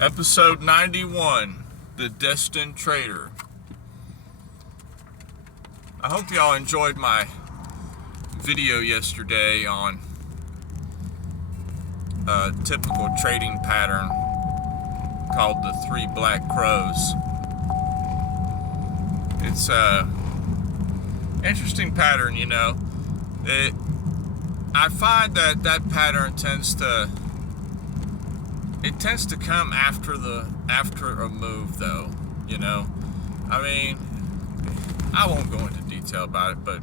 Episode 91, The Destined Trader. I hope y'all enjoyed my video yesterday on a typical trading pattern called the Three Black Crows. It's a interesting pattern, you know. I find that pattern tends to come after a move, though, you know. I mean, I won't go into detail about it, but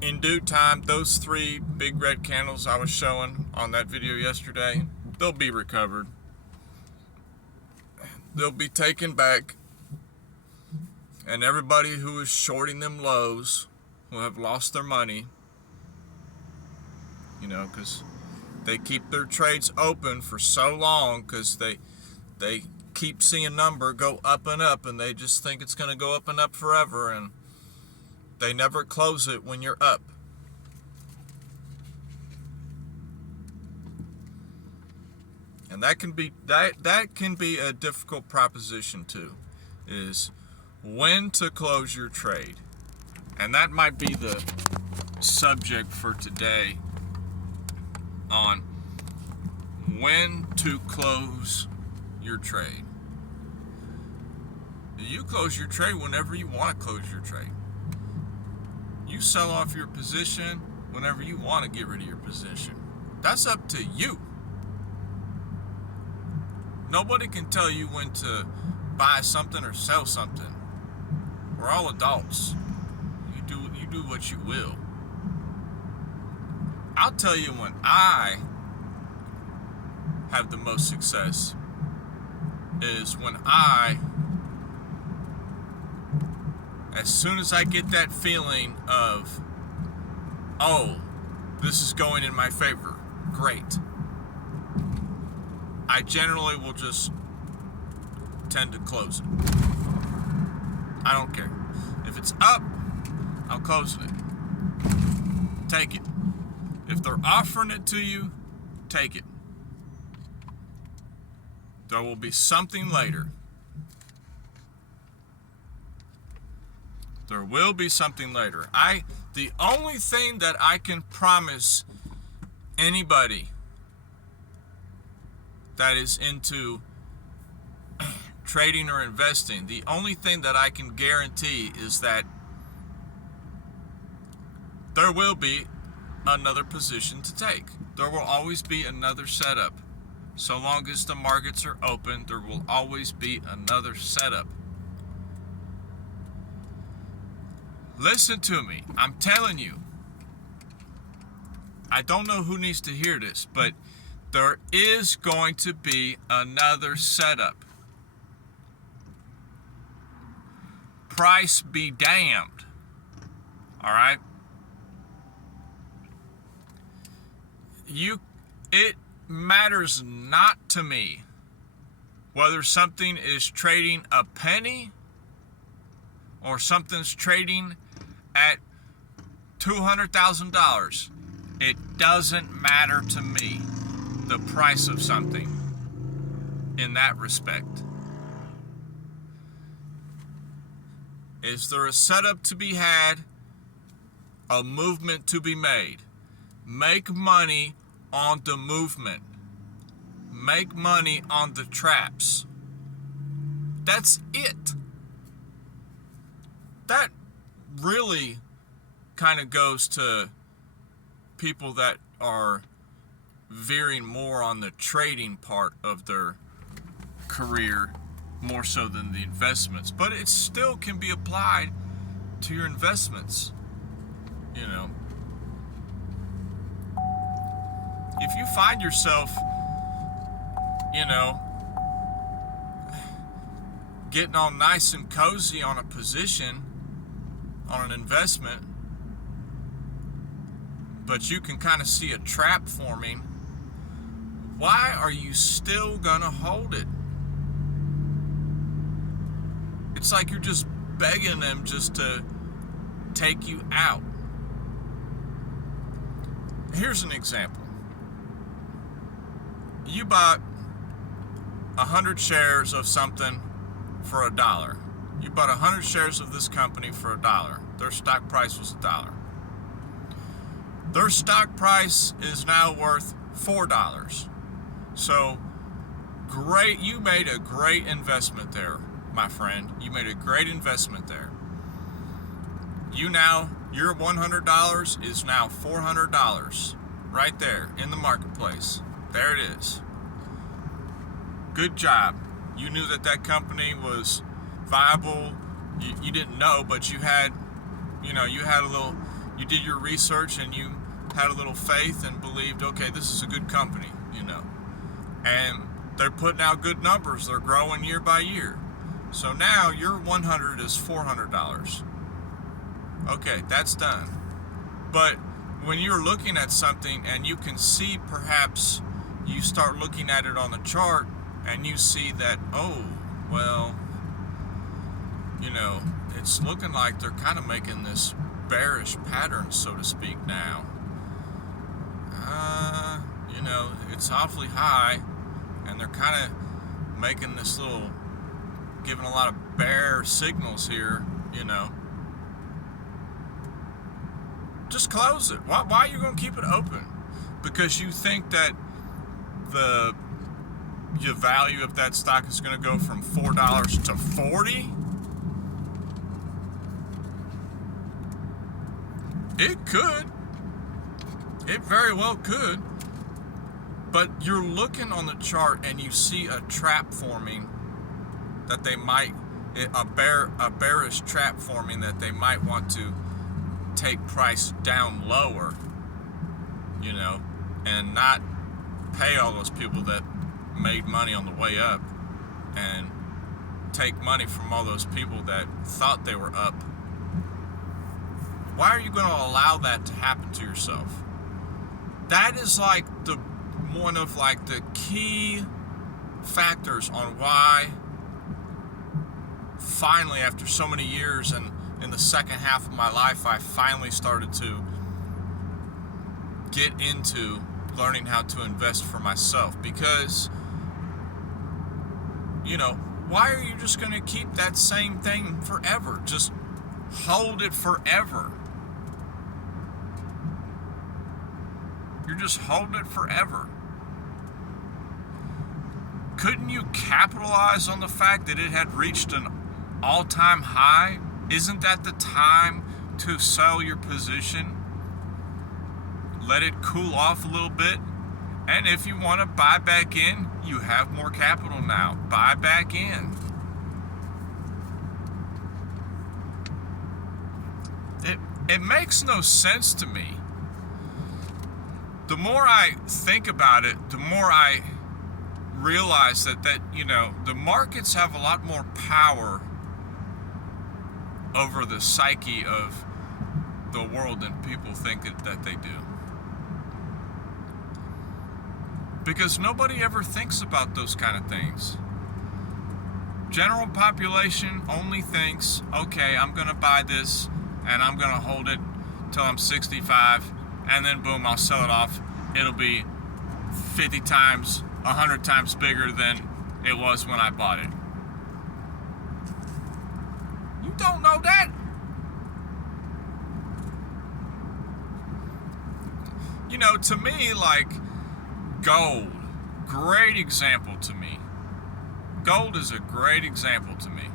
in due time, those three big red candles I was showing on that video yesterday, they'll be recovered. They'll be taken back, and everybody who is shorting them lows will have lost their money. You know, because they keep their trades open for so long because they keep seeing a number go up and up, and they just think it's going to go up and up forever, and they never close it when you're up. And that can be a difficult proposition too, is when to close your trade. And that might be the subject for today, on when to close your trade. You close your trade whenever you want to close your trade. You sell off your position whenever you want to get rid of your position. That's up to you. Nobody can tell you when to buy something or sell something. We're all adults. You do what you will. I'll tell you when I have the most success is when as soon as I get that feeling of, oh, this is going in my favor, great, I generally will just tend to close it. I don't care. If it's up, I'm closing it. Take it. If they're offering it to you, take it. There will be something later. There will be something later. The only thing that I can promise anybody that is into trading or investing, the only thing that I can guarantee is that there will be another position to take. There will always be another setup. So long as the markets are open, there will always be another setup. Listen to me. I'm telling you. I don't know who needs to hear this, but there is going to be another setup. Price be damned. All right? It matters not to me whether something is trading a penny or something's trading at $200,000. It doesn't matter to me, the price of something in that respect. Is there a setup to be had? A movement to be made? Make money on the movement. Make money on the traps. That's it. That really kind of goes to people that are veering more on the trading part of their career more so than the investments. But it still can be applied to your investments. You know, if you find yourself, you know, getting all nice and cozy on a position, on an investment, but you can kind of see a trap forming, why are you still gonna hold it? It's like you're just begging them just to take you out. Here's an example. you bought 100 shares of something for $1. You bought 100 shares of this company for $1. Their stock price was $1. Their stock price is now worth $4. So great, you made a great investment there, my friend. You made a great investment there. Your $100 is now $400 right there in the marketplace. There it is. Good job. You knew that company was viable. You didn't know, but you did your research and you had a little faith and believed, okay, this is a good company, and they're putting out good numbers. They're growing year by year. So now your 100 is $400. Okay, that's done. But when you're looking at something and you can see, perhaps you start looking at it on the chart and you see that, oh, well, it's looking like they're kind of making this bearish pattern, so to speak, now. It's awfully high, and they're kind of making this giving a lot of bear signals here, Just close it. Why are you going to keep it open? Because you think that the value of that stock is going to go from $4 to $40? It could. It very well could. But you're looking on the chart and you see a trap forming that they might, a bearish trap forming that they might want to take price down lower, and not pay all those people that made money on the way up and take money from all those people that thought they were up. Why are you going to allow that to happen to yourself? That is one of the key factors on why finally, after so many years and in the second half of my life, I finally started to get into learning how to invest for myself. Because, why are you just going to keep that same thing forever? Just hold it forever. You're just holding it forever. Couldn't you capitalize on the fact that it had reached an all-time high? Isn't that the time to sell your position? Let it cool off a little bit. And if you want to buy back in, you have more capital now. Buy back in. It makes no sense to me. The more I think about it, the more I realize that the markets have a lot more power over the psyche of the world than people think that they do. Because nobody ever thinks about those kind of things. General population only thinks, okay, I'm going to buy this and I'm going to hold it till I'm 65, and then boom, I'll sell it off. It'll be 50 times, 100 times bigger than it was when I bought it. You don't know that. To me, gold, great example to me. Gold is a great example to me.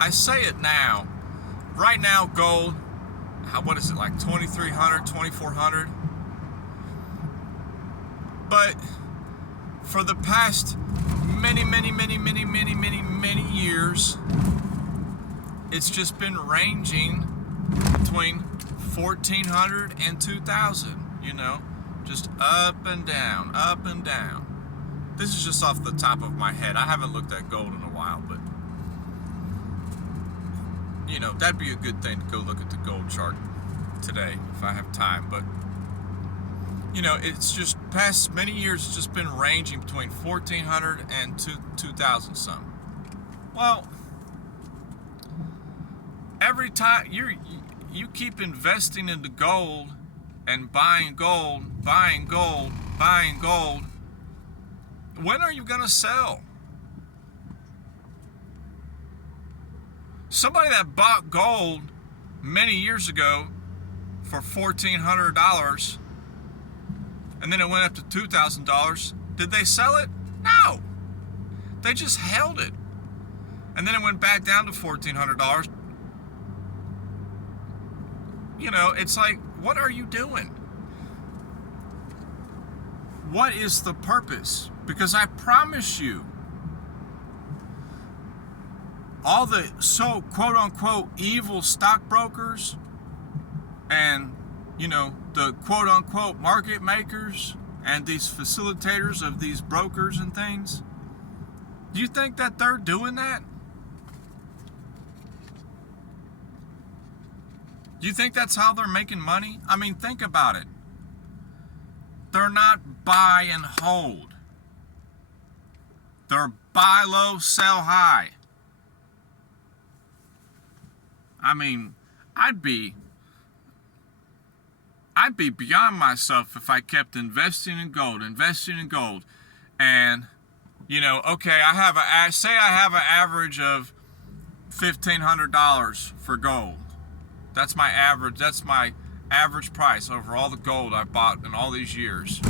I say it now. Right now, gold, what is it, like $2,300, $2,400? But for the past many years, it's just been ranging between $1,400 and $2,000, just up and down, up and down. This is just off the top of my head. I haven't looked at gold in a while, but that'd be a good thing to go look at the gold chart today if I have time. But it's just past many years, it's just been ranging between $1,400 and $2,000 some. Well, every time you keep investing into gold, and buying gold, buying gold, buying gold. When are you going to sell? Somebody that bought gold many years ago for $1,400 and then it went up to $2,000, did they sell it? No. They just held it. And then it went back down to $1,400. You know, it's like, what are you doing? What is the purpose? Because I promise you, all the so quote unquote evil stockbrokers and, you know, the quote unquote market makers and these facilitators of these brokers and things, do you think that they're doing that? Do you think that's how they're making money? I mean, think about it. They're not buy and hold. They're buy low, sell high. I mean, I'd be beyond myself if I kept investing in gold. And, you know, okay, I have an average of $1,500 for gold. That's my average. That's my average price over all the gold I've bought in all these years.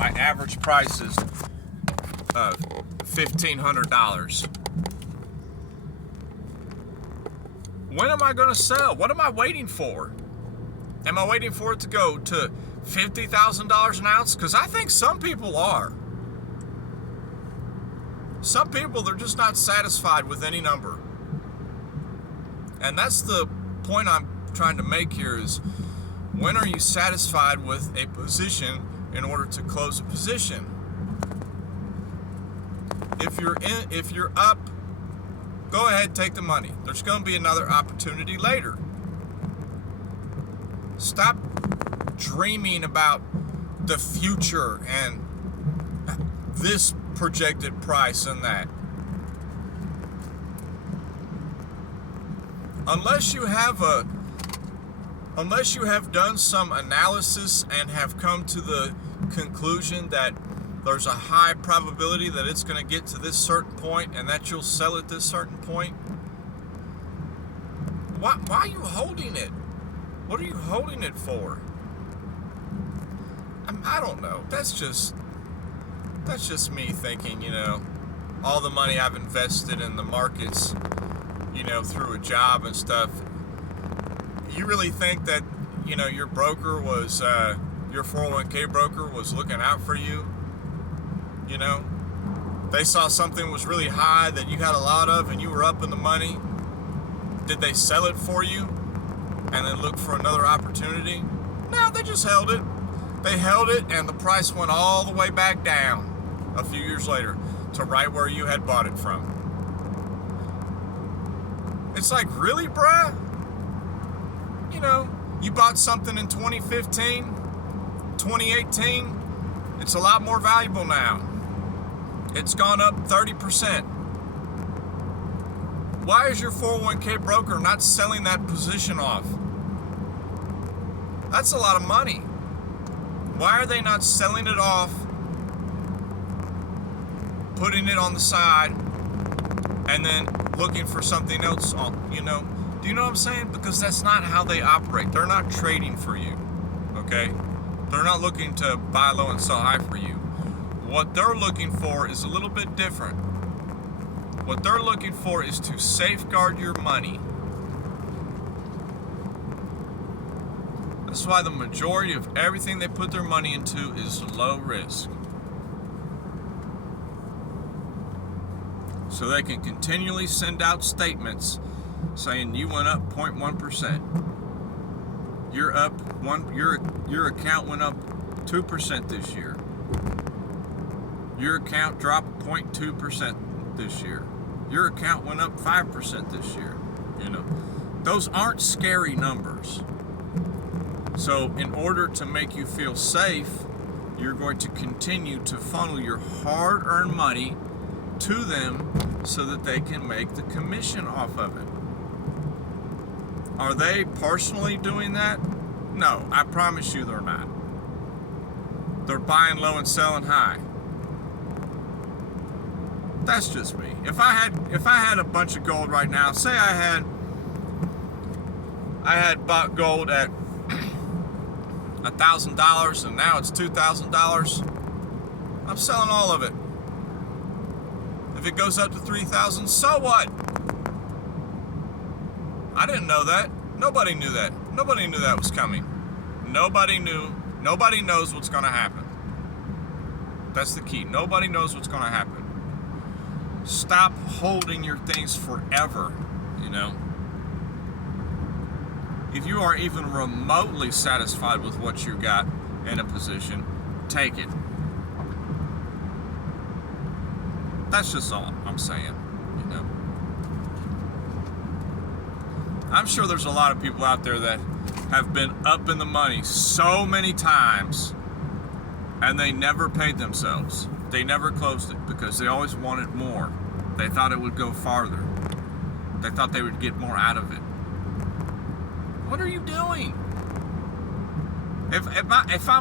My average price is $1,500. When am I going to sell? What am I waiting for? Am I waiting for it to go to $50,000 an ounce? Because I think some people are. Some people, they're just not satisfied with any number. And that's the point I'm trying to make here is, when are you satisfied with a position in order to close a position? If you're up, go ahead, take the money. There's going to be another opportunity later. Stop dreaming about the future and this projected price and that. Unless you have done some analysis and have come to the conclusion that there's a high probability that it's going to get to this certain point and that you'll sell at this certain point, why are you holding it? What are you holding it for? I don't know. That's just me thinking, you know, all the money I've invested in the markets, you know, through a job and stuff. You really think that, you know, your broker was, your 401k broker was looking out for you? You know, they saw something was really high that you had a lot of and you were up in the money. Did they sell it for you and then look for another opportunity? No, they just held it. They held it and the price went all the way back down a few years later to right where you had bought it from. It's like, really, bruh? You know, you bought something in 2015, 2018, it's a lot more valuable now. It's gone up 30%. Why is your 401k broker not selling that position off? That's a lot of money. Why are they not selling it off, putting it on the side, and then looking for something else on, you know? Do you know what I'm saying? Because that's not how they operate. They're not trading for you, okay? They're not looking to buy low and sell high for you. What they're looking for is a little bit different. What they're looking for is to safeguard your money. That's why the majority of everything they put their money into is low risk. So they can continually send out statements saying you went up 0.1%. You're up your account went up 2% this year. Your account dropped 0.2% this year. Your account went up 5% this year. You know, those aren't scary numbers. So in order to make you feel safe, you're going to continue to funnel your hard-earned money to them so that they can make the commission off of it. Are they personally doing that? No, I promise you they're not. They're buying low and selling high. That's just me. If I had a bunch of gold right now, say I had bought gold at $1,000 and now it's $2,000, I'm selling all of it. If it goes up to $3,000, so what? I didn't know that. Nobody knew that. Nobody knew that was coming. Nobody knew. Nobody knows what's going to happen. That's the key. Nobody knows what's going to happen. Stop holding your things forever, you know. If you are even remotely satisfied with what you got in a position, take it. That's just all I'm saying, you know. I'm sure there's a lot of people out there that have been up in the money so many times and they never paid themselves. They never closed it because they always wanted more. They thought it would go farther. They thought they would get more out of it. What are you doing? If I'm